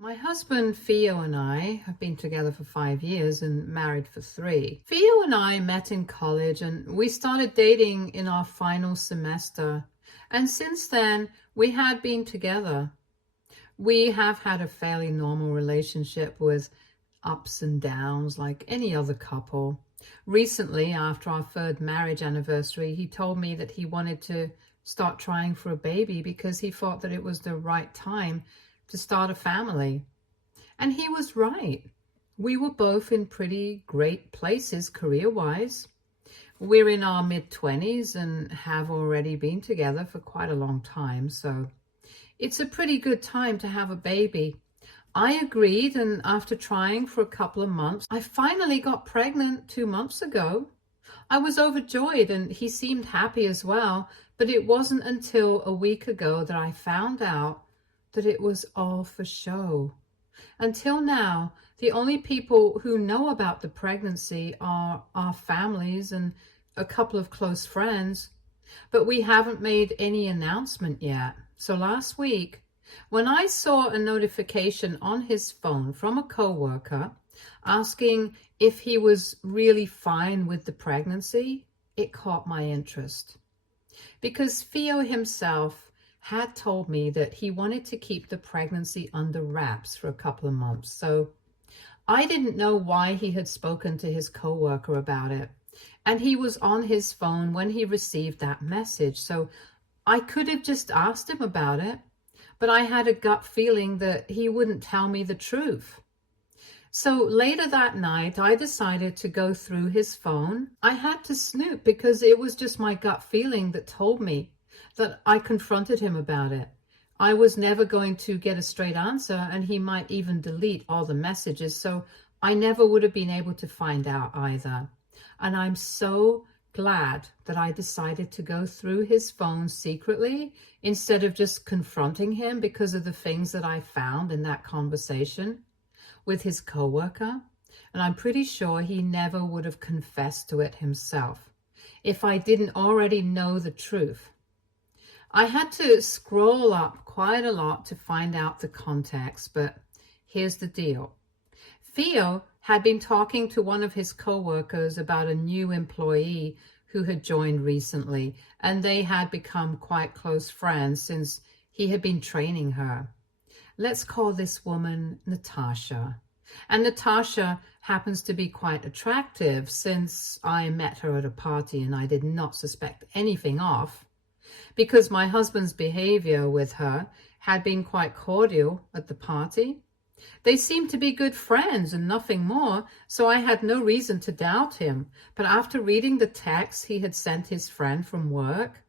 My husband Theo and I have been together for 5 years and married for 3. Theo and I met in college and we started dating in our final semester. And since then, we had been together. We have had a fairly normal relationship with ups and downs like any other couple. Recently, after our third marriage anniversary, he told me that he wanted to start trying for a baby because he thought that it was the right time to start a family. And he was right. We were both in pretty great places career-wise. We're in our mid-20s and have already been together for quite a long time, so it's a pretty good time to have a baby. I agreed, and after trying for a couple of months, I finally got pregnant 2 months ago. I was overjoyed and he seemed happy as well, but it wasn't until a week ago that I found out that it was all for show. Until now, the only people who know about the pregnancy are our families and a couple of close friends, but we haven't made any announcement yet. So last week, when I saw a notification on his phone from a coworker asking if he was really fine with the pregnancy, it caught my interest. Because Theo himself had told me that he wanted to keep the pregnancy under wraps for a couple of months. So I didn't know why he had spoken to his coworker about it. And he was on his phone when he received that message. So I could have just asked him about it, but I had a gut feeling that he wouldn't tell me the truth. So later that night, I decided to go through his phone. I had to snoop because it was just my gut feeling that told me that I confronted him about it. I was never going to get a straight answer, and he might even delete all the messages, so I never would have been able to find out either. And I'm so glad that I decided to go through his phone secretly instead of just confronting him because of the things that I found in that conversation with his coworker. And I'm pretty sure he never would have confessed to it himself if I didn't already know the truth. I had to scroll up quite a lot to find out the context, but here's the deal. Theo had been talking to one of his coworkers about a new employee who had joined recently, and they had become quite close friends since he had been training her. Let's call this woman Natasha. And Natasha happens to be quite attractive since I met her at a party and I did not suspect anything of, because my husband's behavior with her had been quite cordial at the party. They seemed to be good friends and nothing more, so I had no reason to doubt him. But after reading the text he had sent his friend from work,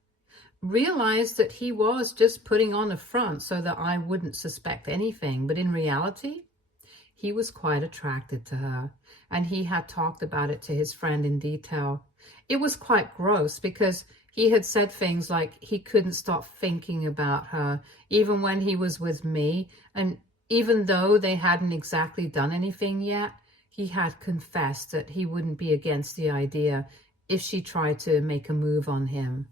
realized that he was just putting on a front so that I wouldn't suspect anything. But in reality, he was quite attracted to her, and he had talked about it to his friend in detail. It was quite gross because he had said things like he couldn't stop thinking about her even when he was with me, and even though they hadn't exactly done anything yet, he had confessed that he wouldn't be against the idea if she tried to make a move on him.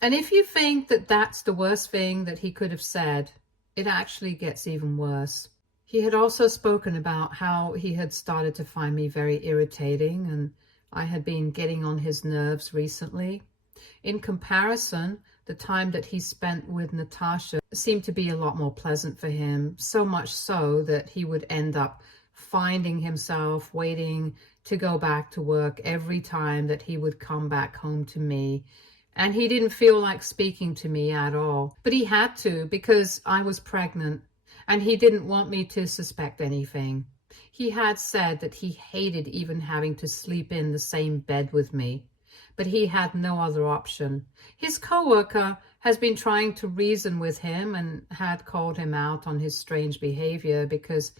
And if you think that that's the worst thing that he could have said, it actually gets even worse. He had also spoken about how he had started to find me very irritating and I had been getting on his nerves recently. In comparison, the time that he spent with Natasha seemed to be a lot more pleasant for him, so much so that he would end up finding himself waiting to go back to work every time that he would come back home to me. And he didn't feel like speaking to me at all. But he had to because I was pregnant and he didn't want me to suspect anything. He had said that he hated even having to sleep in the same bed with me, but he had no other option. His coworker has been trying to reason with him and had called him out on his strange behavior because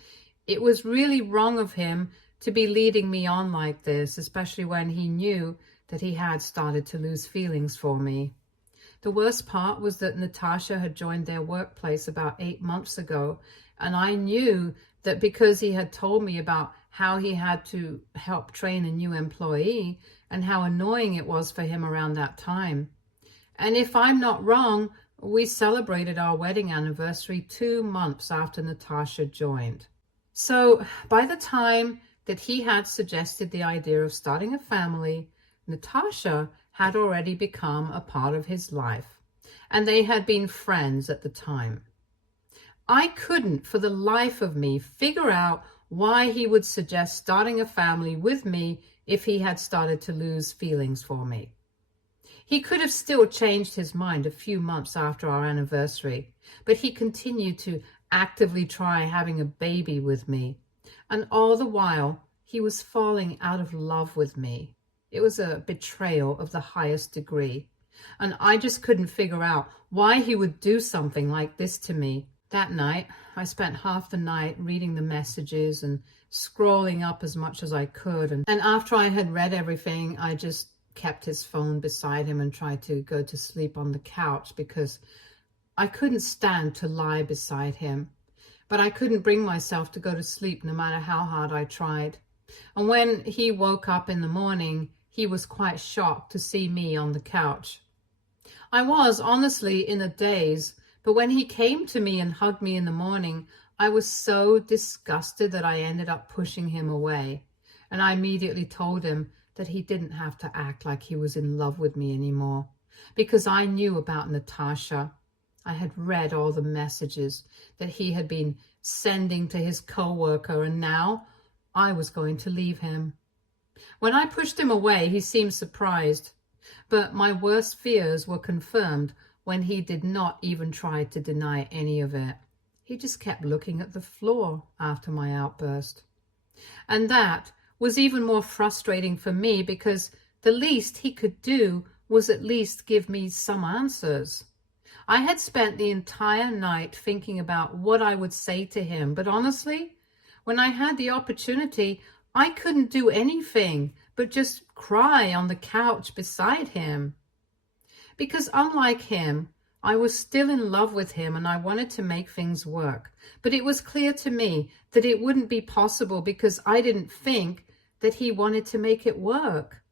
it was really wrong of him to be leading me on like this, especially when he knew that he had started to lose feelings for me. The worst part was that Natasha had joined their workplace about 8 months ago, and I knew that because he had told me about how he had to help train a new employee and how annoying it was for him around that time. And if I'm not wrong, We celebrated our wedding anniversary 2 months after Natasha joined. So by the time that he had suggested the idea of starting a family, Natasha had already become a part of his life, and they had been friends at the time. I couldn't for the life of me figure out why he would suggest starting a family with me if he had started to lose feelings for me. He could have still changed his mind a few months after our anniversary, but he continued to actively try having a baby with me. And all the while, he was falling out of love with me. It was a betrayal of the highest degree. And I just couldn't figure out why he would do something like this to me. That night, I spent half the night reading the messages and scrolling up as much as I could. And after I had read everything, I just kept his phone beside him and tried to go to sleep on the couch because I couldn't stand to lie beside him. But I couldn't bring myself to go to sleep no matter how hard I tried. And when he woke up in the morning, he was quite shocked to see me on the couch. I was honestly in a daze, but when he came to me and hugged me in the morning, I was so disgusted that I ended up pushing him away. And I immediately told him that he didn't have to act like he was in love with me anymore, because I knew about Natasha. I had read all the messages that he had been sending to his co-worker, and now I was going to leave him. When I pushed him away, he seemed surprised, but my worst fears were confirmed when he did not even try to deny any of it. He just kept looking at the floor after my outburst. And that was even more frustrating for me because the least he could do was at least give me some answers. I had spent the entire night thinking about what I would say to him, but honestly, when I had the opportunity, I couldn't do anything but just cry on the couch beside him. Because unlike him, I was still in love with him and I wanted to make things work. But it was clear to me that it wouldn't be possible because I didn't think that he wanted to make it work.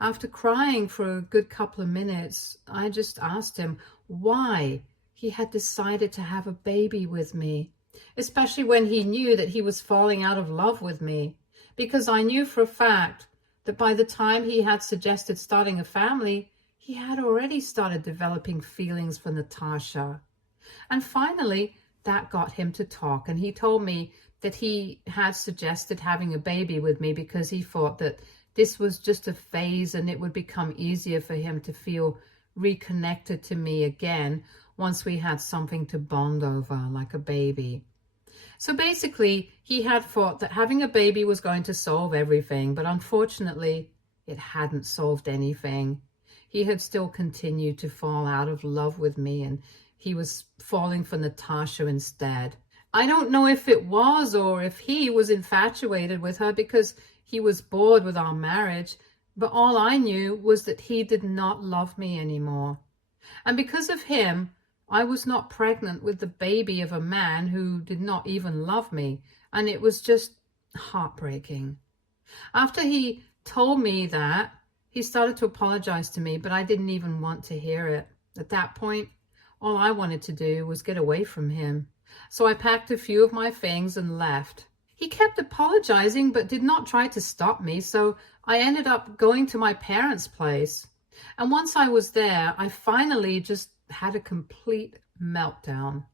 After crying for a good couple of minutes, I just asked him why he had decided to have a baby with me, especially when he knew that he was falling out of love with me, because I knew for a fact that by the time he had suggested starting a family, he had already started developing feelings for Natasha. And finally, that got him to talk, and he told me that he had suggested having a baby with me because he thought that this was just a phase and it would become easier for him to feel reconnected to me again once we had something to bond over, like a baby. So basically, he had thought that having a baby was going to solve everything, but unfortunately, it hadn't solved anything. He had still continued to fall out of love with me, and he was falling for Natasha instead. I don't know if it was or if he was infatuated with her because he was bored with our marriage, but all I knew was that he did not love me anymore. And because of him, I was not pregnant with the baby of a man who did not even love me, and it was just heartbreaking. After he told me that, he started to apologize to me, but I didn't even want to hear it. At that point, all I wanted to do was get away from him. So I packed a few of my things and left. He kept apologizing, but did not try to stop me, so I ended up going to my parents' place. And once I was there, I finally just had a complete meltdown.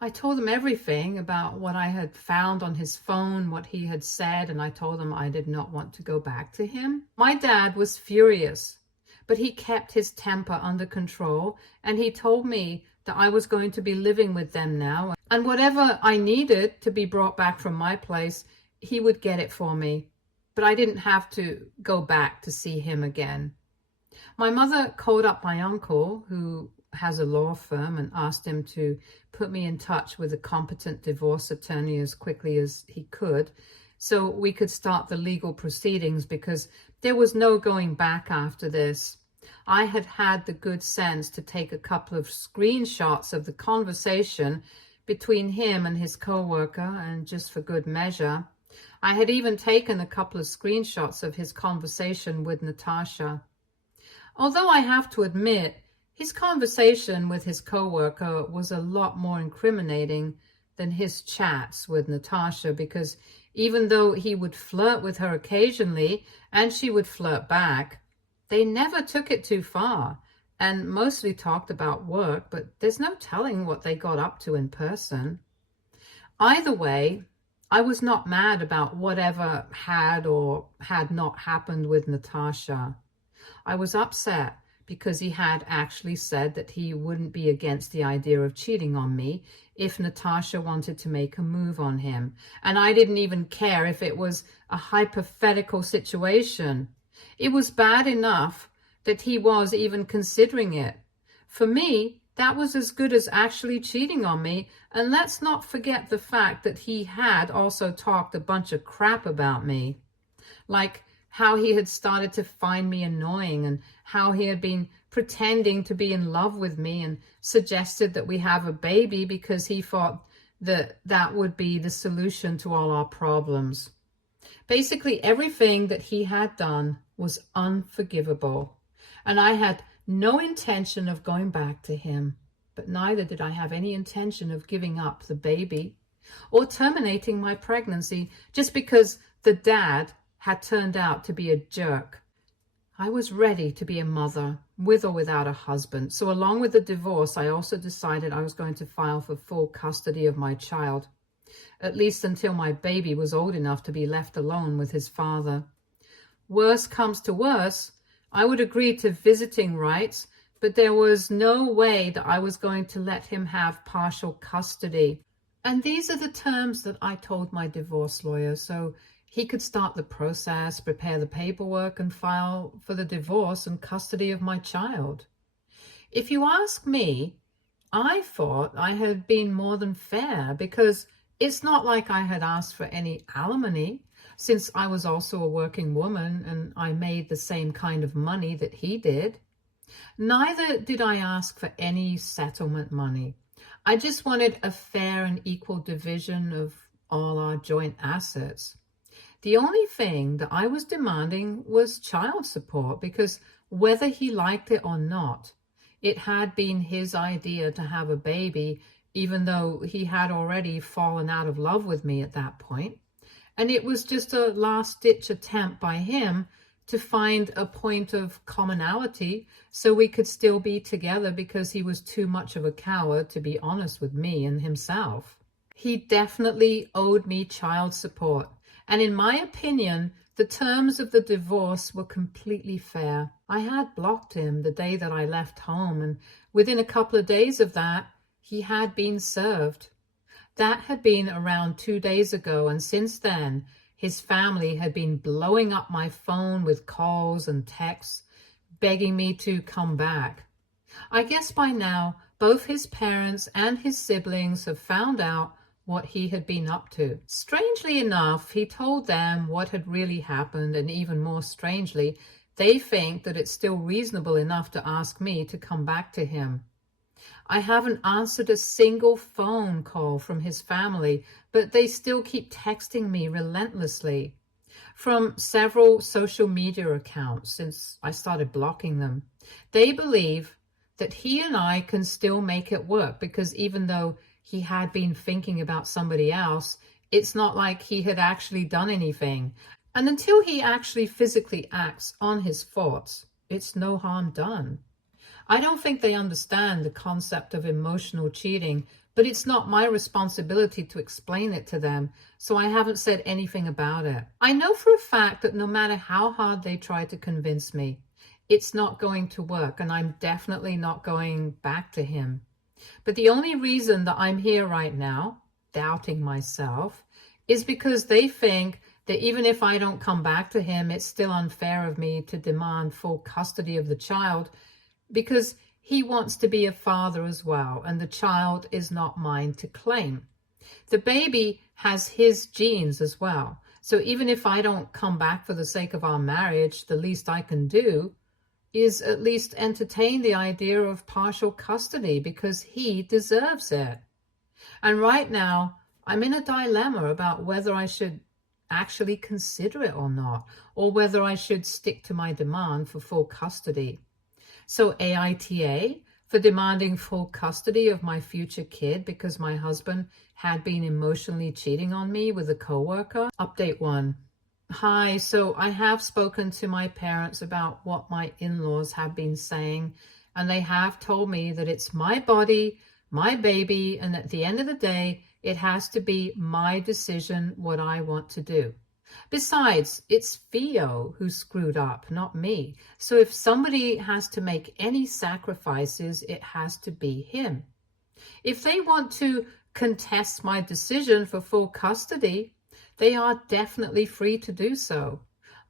I told them everything about what I had found on his phone, what he had said, and I told them I did not want to go back to him. My dad was furious, but he kept his temper under control, and he told me that I was going to be living with them now, and whatever I needed to be brought back from my place, he would get it for me. But I didn't have to go back to see him again. My mother called up my uncle, who has a law firm, and asked him to put me in touch with a competent divorce attorney as quickly as he could so we could start the legal proceedings, because there was no going back after this. I had had the good sense to take a couple of screenshots of the conversation between him and his co-worker, and just for good measure, I had even taken a couple of screenshots of his conversation with Natasha. Although I have to admit, His conversation with his coworker was a lot more incriminating than his chats with Natasha, because even though he would flirt with her occasionally and she would flirt back, they never took it too far and mostly talked about work, but there's no telling what they got up to in person. Either way, I was not mad about whatever had or had not happened with Natasha. I was upset because he had actually said that he wouldn't be against the idea of cheating on me if Natasha wanted to make a move on him. And I didn't even care if it was a hypothetical situation. It was bad enough that he was even considering it. For me, that was as good as actually cheating on me. And let's not forget the fact that he had also talked a bunch of crap about me. Like how he had started to find me annoying and how he had been pretending to be in love with me and suggested that we have a baby because he thought that that would be the solution to all our problems. Basically, everything that he had done was unforgivable, and I had no intention of going back to him, but neither did I have any intention of giving up the baby or terminating my pregnancy just because the dad had turned out to be a jerk. I was ready to be a mother, with or without a husband. So along with the divorce, I also decided I was going to file for full custody of my child, at least until my baby was old enough to be left alone with his father. Worst comes to worst, I would agree to visiting rights, but there was no way that I was going to let him have partial custody. And these are the terms that I told my divorce lawyer, so he could start the process, prepare the paperwork, and file for the divorce and custody of my child. If you ask me, I thought I had been more than fair, because it's not like I had asked for any alimony, since I was also a working woman and I made the same kind of money that he did. Neither did I ask for any settlement money. I just wanted a fair and equal division of all our joint assets. The only thing that I was demanding was child support, because whether he liked it or not, it had been his idea to have a baby, even though he had already fallen out of love with me at that point. And it was just a last-ditch attempt by him to find a point of commonality so we could still be together, because he was too much of a coward to be honest with me and himself. He definitely owed me child support. And in my opinion, the terms of the divorce were completely fair. I had blocked him the day that I left home, and within a couple of days of that, he had been served. That had been around 2 days ago, and since then, his family had been blowing up my phone with calls and texts, begging me to come back. I guess by now, both his parents and his siblings have found out what he had been up to. Strangely enough, he told them what had really happened, and even more strangely, they think that it's still reasonable enough to ask me to come back to him. I haven't answered a single phone call from his family, but they still keep texting me relentlessly from several social media accounts since I started blocking them. They believe that he and I can still make it work, because even though he had been thinking about somebody else, it's not like he had actually done anything. And until he actually physically acts on his thoughts, it's no harm done. I don't think they understand the concept of emotional cheating, but it's not my responsibility to explain it to them, so I haven't said anything about it. I know for a fact that no matter how hard they try to convince me, it's not going to work, and I'm definitely not going back to him. But the only reason that I'm here right now, doubting myself, is because they think that even if I don't come back to him, it's still unfair of me to demand full custody of the child, because he wants to be a father as well, and the child is not mine to claim. The baby has his genes as well. So even if I don't come back for the sake of our marriage, the least I can do is at least entertain the idea of partial custody, because he deserves it. And right now, I'm in a dilemma about whether I should actually consider it or not, or whether I should stick to my demand for full custody. So AITA for demanding full custody of my future kid because my husband had been emotionally cheating on me with a coworker. Update 1. Hi, so I have spoken to my parents about what my in-laws have been saying, and they have told me that it's my body, my baby, and at the end of the day, it has to be my decision what I want to do. Besides, it's Theo who screwed up, not me. So if somebody has to make any sacrifices, it has to be him. If they want to contest my decision for full custody, they are definitely free to do so.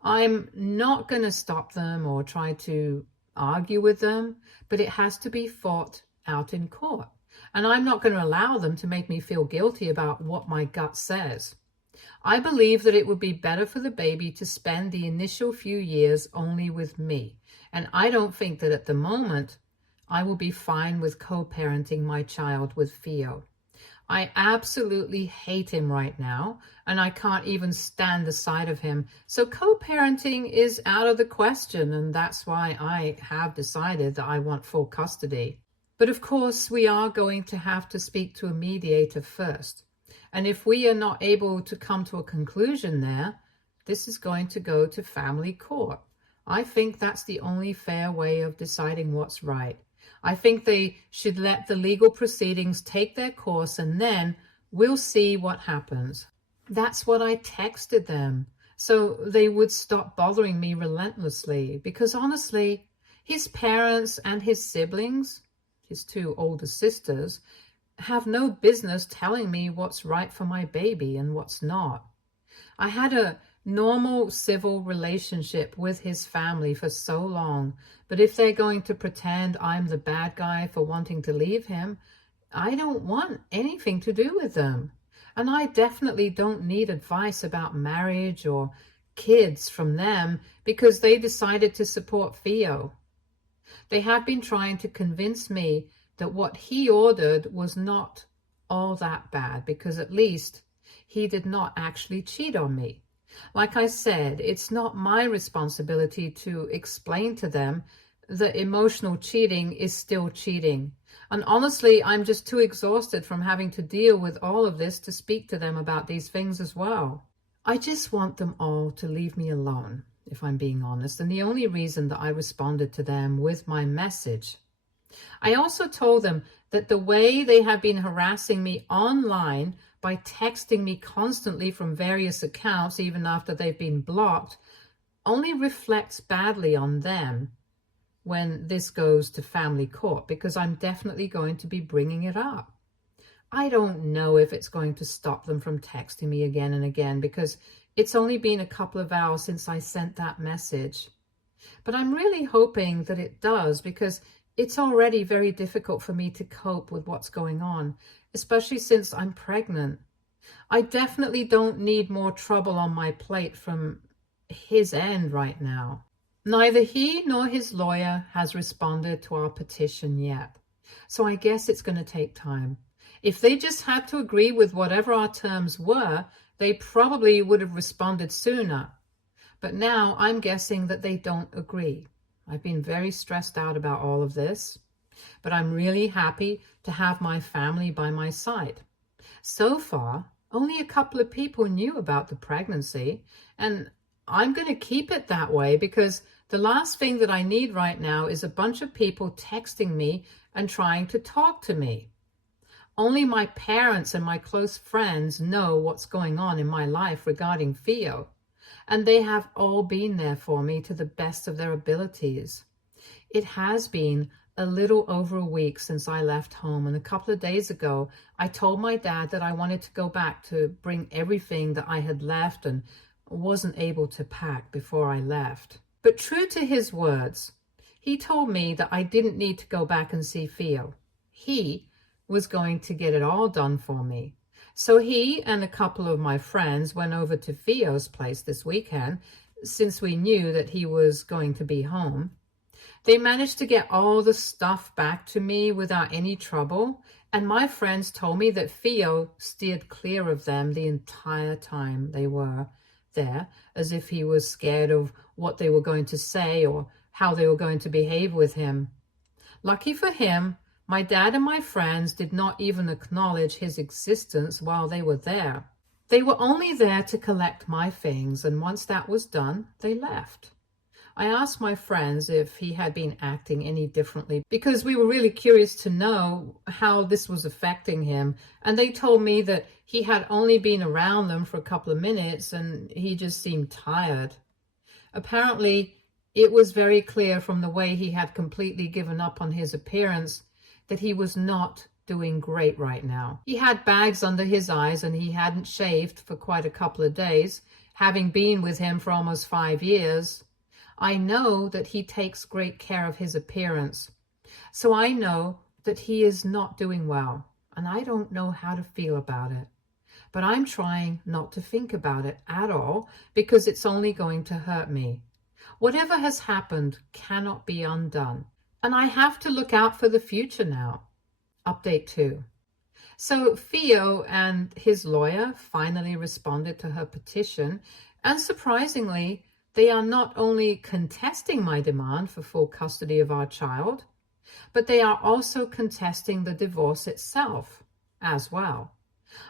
I'm not going to stop them or try to argue with them, but it has to be fought out in court. And I'm not going to allow them to make me feel guilty about what my gut says. I believe that it would be better for the baby to spend the initial few years only with me. And I don't think that at the moment I will be fine with co-parenting my child with Theo. I absolutely hate him right now, and I can't even stand the sight of him. So co-parenting is out of the question, and that's why I have decided that I want full custody. But of course, we are going to have to speak to a mediator first. And if we are not able to come to a conclusion there, this is going to go to family court. I think that's the only fair way of deciding what's right. I think they should let the legal proceedings take their course, and then we'll see what happens. That's what I texted them, so they would stop bothering me relentlessly, because honestly, his parents and his siblings, his 2 older sisters, have no business telling me what's right for my baby and what's not. I had a normal civil relationship with his family for so long, but if they're going to pretend I'm the bad guy for wanting to leave him, I don't want anything to do with them. And I definitely don't need advice about marriage or kids from them because they decided to support Theo. They have been trying to convince me that what he ordered was not all that bad because at least he did not actually cheat on me. Like I said, it's not my responsibility to explain to them that emotional cheating is still cheating. And honestly, I'm just too exhausted from having to deal with all of this to speak to them about these things as well. I just want them all to leave me alone, if I'm being honest. And the only reason that I responded to them with my message, I also told them that the way they have been harassing me online by texting me constantly from various accounts, even after they've been blocked, only reflects badly on them when this goes to family court, because I'm definitely going to be bringing it up. I don't know if it's going to stop them from texting me again and again, because it's only been a couple of hours since I sent that message. But I'm really hoping that it does, because it's already very difficult for me to cope with what's going on, especially since I'm pregnant. I definitely don't need more trouble on my plate from his end right now. Neither he nor his lawyer has responded to our petition yet, so I guess it's going to take time. If they just had to agree with whatever our terms were, they probably would have responded sooner. But now I'm guessing that they don't agree. I've been very stressed out about all of this, but I'm really happy to have my family by my side. So far, only a couple of people knew about the pregnancy, and I'm going to keep it that way because the last thing that I need right now is a bunch of people texting me and trying to talk to me. Only my parents and my close friends know what's going on in my life regarding Theo, and they have all been there for me to the best of their abilities. It has been a little over a week since I left home, and a couple of days ago, I told my dad that I wanted to go back to bring everything that I had left and wasn't able to pack before I left. But true to his words, he told me that I didn't need to go back and see Theo. He was going to get it all done for me. So he and a couple of my friends went over to Theo's place this weekend, since we knew that he was going to be home. They managed to get all the stuff back to me without any trouble, and my friends told me that Theo steered clear of them the entire time they were there, as if he was scared of what they were going to say or how they were going to behave with him. Lucky for him, my dad and my friends did not even acknowledge his existence while they were there. They were only there to collect my things, and once that was done, they left. I asked my friends if he had been acting any differently because we were really curious to know how this was affecting him, and they told me that he had only been around them for a couple of minutes and he just seemed tired. Apparently, it was very clear from the way he had completely given up on his appearance that he was not doing great right now. He had bags under his eyes and he hadn't shaved for quite a couple of days, having been with him for almost 5 years. I know that he takes great care of his appearance, so I know that he is not doing well, and I don't know how to feel about it. But I'm trying not to think about it at all because it's only going to hurt me. Whatever has happened cannot be undone, and I have to look out for the future now. Update 2. So Theo and his lawyer finally responded to her petition, and surprisingly, they are not only contesting my demand for full custody of our child, but they are also contesting the divorce itself as well.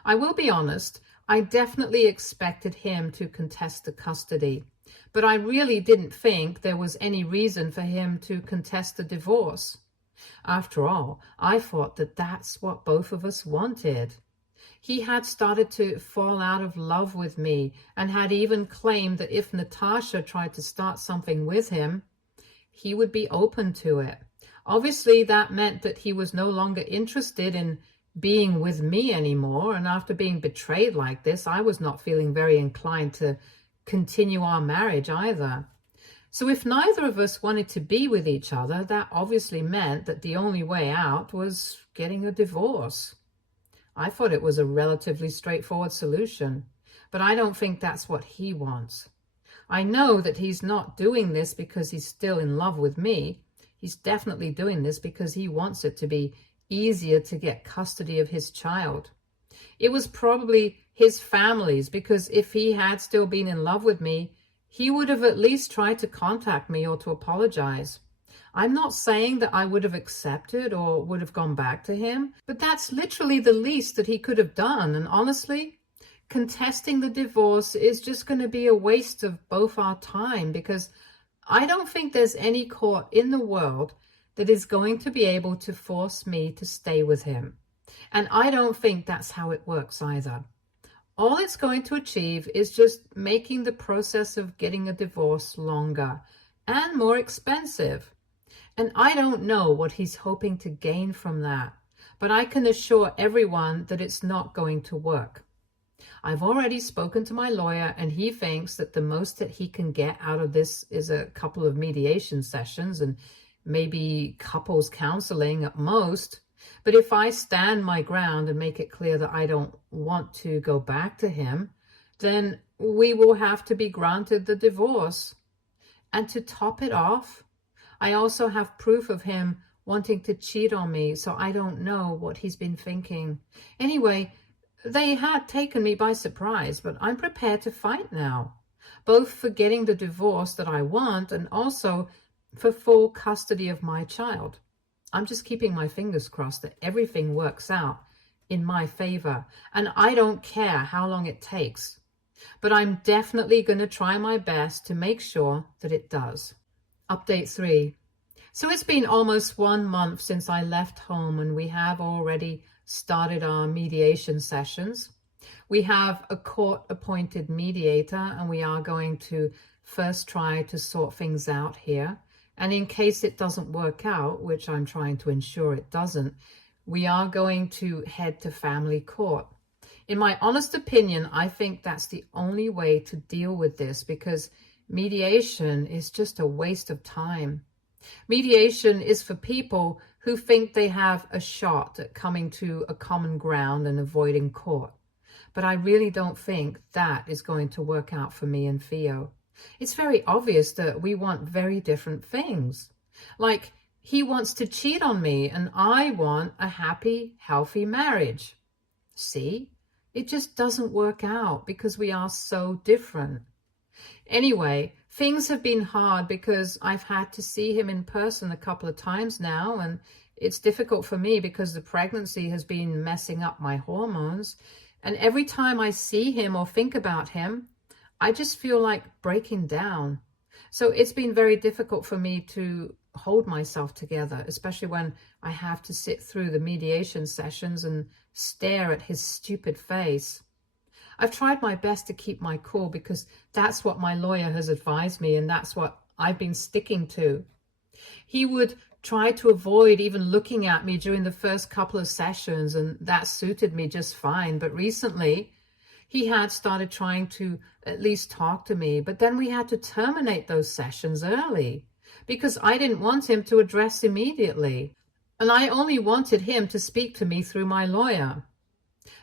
I will be honest, I definitely expected him to contest the custody, but I really didn't think there was any reason for him to contest the divorce. After all, I thought that that's what both of us wanted. He had started to fall out of love with me and had even claimed that if Natasha tried to start something with him, he would be open to it. Obviously, that meant that he was no longer interested in being with me anymore, and after being betrayed like this, I was not feeling very inclined to continue our marriage either. So if neither of us wanted to be with each other, that obviously meant that the only way out was getting a divorce. I thought it was a relatively straightforward solution, but I don't think that's what he wants. I know that he's not doing this because he's still in love with me. He's definitely doing this because he wants it to be easier to get custody of his child. It was probably his family's, because if he had still been in love with me, he would have at least tried to contact me or to apologize. I'm not saying that I would have accepted or would have gone back to him, but that's literally the least that he could have done. And honestly, contesting the divorce is just going to be a waste of both our time, because I don't think there's any court in the world that is going to be able to force me to stay with him. And I don't think that's how it works either. All it's going to achieve is just making the process of getting a divorce longer and more expensive. And I don't know what he's hoping to gain from that, but I can assure everyone that it's not going to work. I've already spoken to my lawyer, and he thinks that the most that he can get out of this is a couple of mediation sessions and maybe couples counseling at most. But if I stand my ground and make it clear that I don't want to go back to him, then we will have to be granted the divorce. And to top it off, I also have proof of him wanting to cheat on me, so I don't know what he's been thinking. Anyway, they had taken me by surprise, but I'm prepared to fight now, both for getting the divorce that I want and also for full custody of my child. I'm just keeping my fingers crossed that everything works out in my favor, and I don't care how long it takes. But I'm definitely going to try my best to make sure that it does. Update 3. So it's been almost 1 month since I left home, and we have already started our mediation sessions. We have a court-appointed mediator, and we are going to first try to sort things out here. And in case it doesn't work out, which I'm trying to ensure it doesn't, we are going to head to family court. In my honest opinion, I think that's the only way to deal with this, because mediation is just a waste of time. Mediation is for people who think they have a shot at coming to a common ground and avoiding court. But I really don't think that is going to work out for me and Theo. It's very obvious that we want very different things. Like, he wants to cheat on me and I want a happy, healthy marriage. See? It just doesn't work out because we are so different. Anyway, things have been hard because I've had to see him in person a couple of times now, and it's difficult for me because the pregnancy has been messing up my hormones. And every time I see him or think about him, I just feel like breaking down. So it's been very difficult for me to hold myself together, especially when I have to sit through the mediation sessions and stare at his stupid face. I've tried my best to keep my cool because that's what my lawyer has advised me, and that's what I've been sticking to. He would try to avoid even looking at me during the first couple of sessions, and that suited me just fine. But recently, he had started trying to at least talk to me, but then we had to terminate those sessions early because I didn't want him to address immediately, and I only wanted him to speak to me through my lawyer.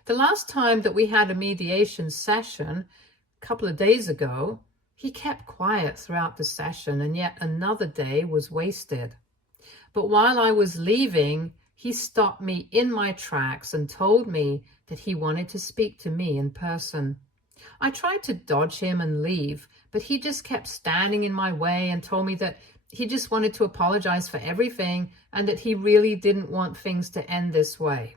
The last time that we had a mediation session, a couple of days ago, he kept quiet throughout the session, and yet another day was wasted. But while I was leaving, he stopped me in my tracks and told me that he wanted to speak to me in person. I tried to dodge him and leave, but he just kept standing in my way and told me that he just wanted to apologize for everything and that he really didn't want things to end this way.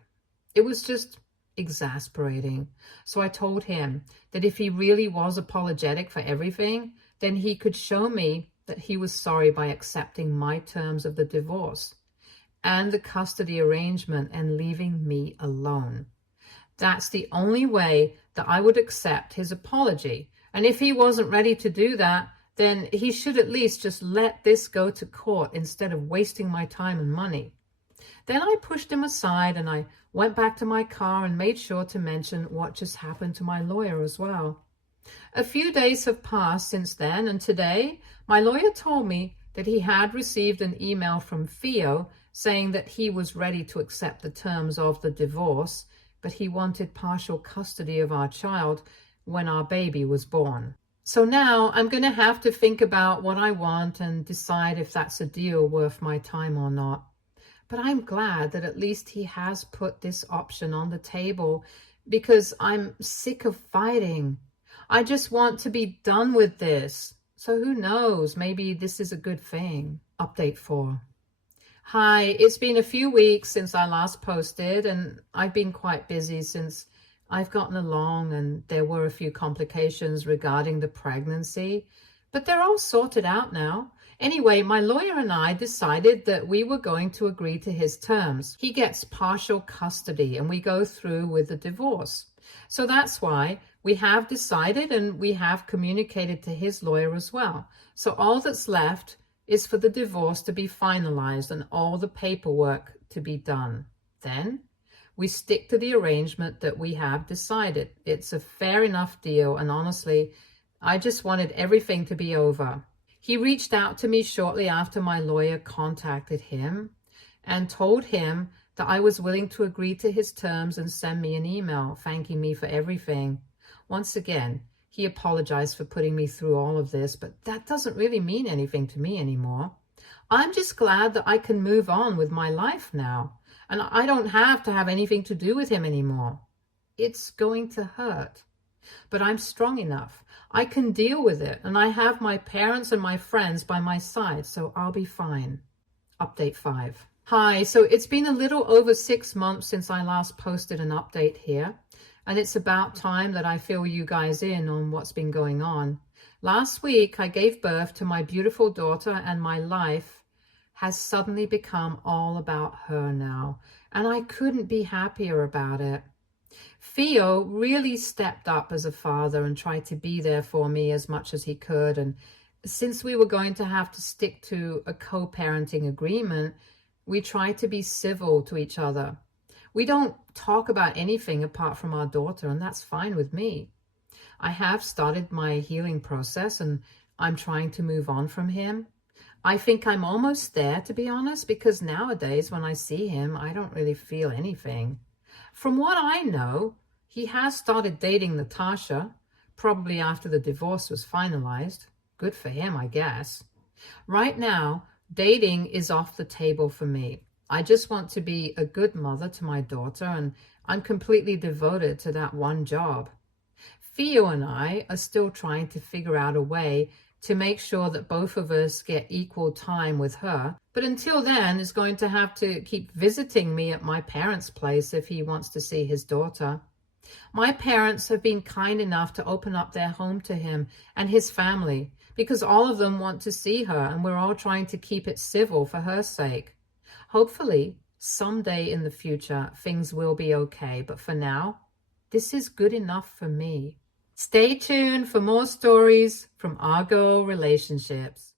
It was just exasperating. So I told him that if he really was apologetic for everything, then he could show me that he was sorry by accepting my terms of the divorce and the custody arrangement and leaving me alone. That's the only way that I would accept his apology. And if he wasn't ready to do that, then he should at least just let this go to court instead of wasting my time and money. Then I pushed him aside and I went back to my car and made sure to mention what just happened to my lawyer as well. A few days have passed since then, and today my lawyer told me that he had received an email from Theo saying that he was ready to accept the terms of the divorce, but he wanted partial custody of our child when our baby was born. So now I'm going to have to think about what I want and decide if that's a deal worth my time or not. But I'm glad that at least he has put this option on the table because I'm sick of fighting. I just want to be done with this. So who knows, maybe this is a good thing. Update 4. Hi, it's been a few weeks since I last posted, and I've been quite busy since I've gotten along and there were a few complications regarding the pregnancy, but they're all sorted out now. Anyway, my lawyer and I decided that we were going to agree to his terms. He gets partial custody and we go through with the divorce. So that's why we have decided and we have communicated to his lawyer as well. So all that's left is for the divorce to be finalized and all the paperwork to be done. Then we stick to the arrangement that we have decided. It's a fair enough deal, and honestly, I just wanted everything to be over. He reached out to me shortly after my lawyer contacted him and told him that I was willing to agree to his terms and send me an email thanking me for everything. Once again, he apologized for putting me through all of this, but that doesn't really mean anything to me anymore. I'm just glad that I can move on with my life now, and I don't have to have anything to do with him anymore. It's going to hurt, but I'm strong enough. I can deal with it, and I have my parents and my friends by my side, so I'll be fine. Update 5. Hi, so it's been a little over 6 months since I last posted an update here, and it's about time that I fill you guys in on what's been going on. Last week, I gave birth to my beautiful daughter, and my life has suddenly become all about her now, and I couldn't be happier about it. Theo really stepped up as a father and tried to be there for me as much as he could, and since we were going to have to stick to a co-parenting agreement, we tried to be civil to each other. We don't talk about anything apart from our daughter, and that's fine with me. I have started my healing process, and I'm trying to move on from him. I think I'm almost there, to be honest, because nowadays when I see him, I don't really feel anything. From what I know, he has started dating Natasha, probably after the divorce was finalized. Good for him, I guess. Right now, dating is off the table for me. I just want to be a good mother to my daughter, and I'm completely devoted to that one job. Theo and I are still trying to figure out a way to make sure that both of us get equal time with her. But until then, he's going to have to keep visiting me at my parents' place if he wants to see his daughter. My parents have been kind enough to open up their home to him and his family because all of them want to see her, and we're all trying to keep it civil for her sake. Hopefully, someday in the future, things will be okay. But for now, this is good enough for me. Stay tuned for more stories from our girl relationships.